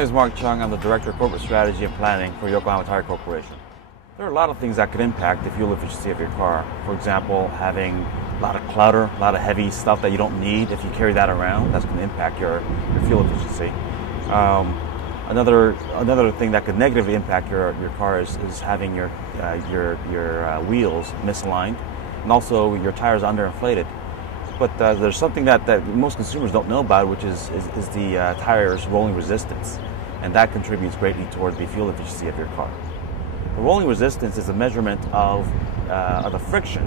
name is Mark Chung. I'm the Director of Corporate Strategy and Planning for Yokohama Tire Corporation. There are a lot of things that could impact the fuel efficiency of your car. For example, having a lot of clutter, a lot of heavy stuff that you don't need. If you carry that around, that's going to impact your fuel efficiency. Another thing that could negatively impact your car is having your wheels misaligned, and also your tires underinflated. But there's something that most consumers don't know about, which is the tire's rolling resistance, and that contributes greatly toward the fuel efficiency of your car. The rolling resistance is a measurement of the friction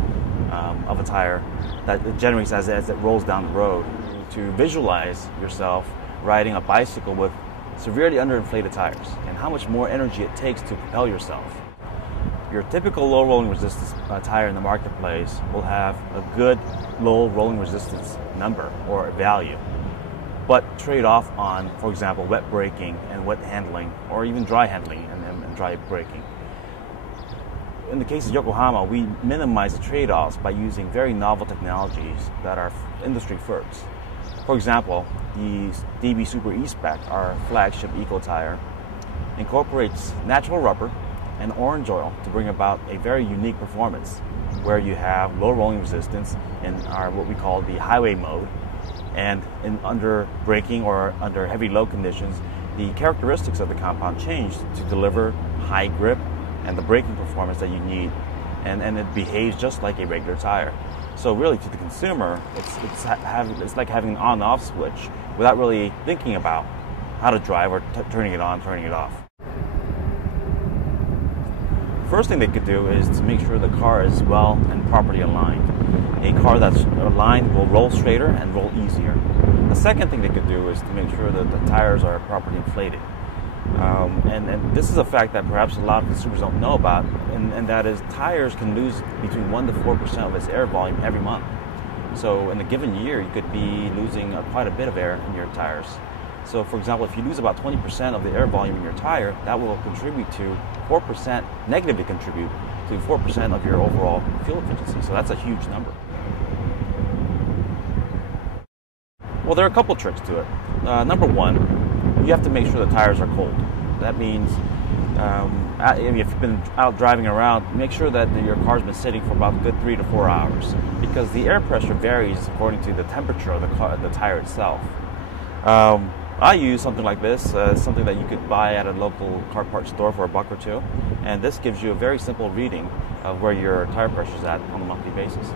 of a tire that it generates as it rolls down the road. To visualize yourself riding a bicycle with severely underinflated tires and how much more energy it takes to propel yourself. Your typical low rolling resistance tire in the marketplace will have a good low rolling resistance number or value, but trade off on, for example, wet braking and wet handling, or even dry handling and dry braking. In the case of Yokohama, we minimize the trade-offs by using very novel technologies that are industry firsts. For example, the DB Super E-Spec, our flagship eco tire, incorporates natural rubber and orange oil to bring about a very unique performance, where you have low rolling resistance in our what we call the highway mode, and under braking or under heavy load conditions, the characteristics of the compound change to deliver high grip and the braking performance that you need, and it behaves just like a regular tire. So really, to the consumer, it's like having an on-off switch without really thinking about how to drive or turning it on, turning it off. First thing they could do is to make sure the car is well and properly aligned. A car that's aligned will roll straighter and roll easier. The second thing they could do is to make sure that the tires are properly inflated. And this is a fact that perhaps a lot of consumers don't know about, and that is tires can lose between 1 to 4% of its air volume every month. So in a given year, you could be losing quite a bit of air in your tires. So for example, if you lose about 20% of the air volume in your tire, that will contribute to 4%, negatively contribute to 4% of your overall fuel efficiency. So that's a huge number. Well, there are a couple tricks to it. Number one, you have to make sure the tires are cold. That means if you've been out driving around, make sure that your car's been sitting for about a good 3 to 4 hours, because the air pressure varies according to the temperature of the tire itself. I use something like this, something that you could buy at a local car part store for $1 or $2, and this gives you a very simple reading of where your tire pressure is at on a monthly basis.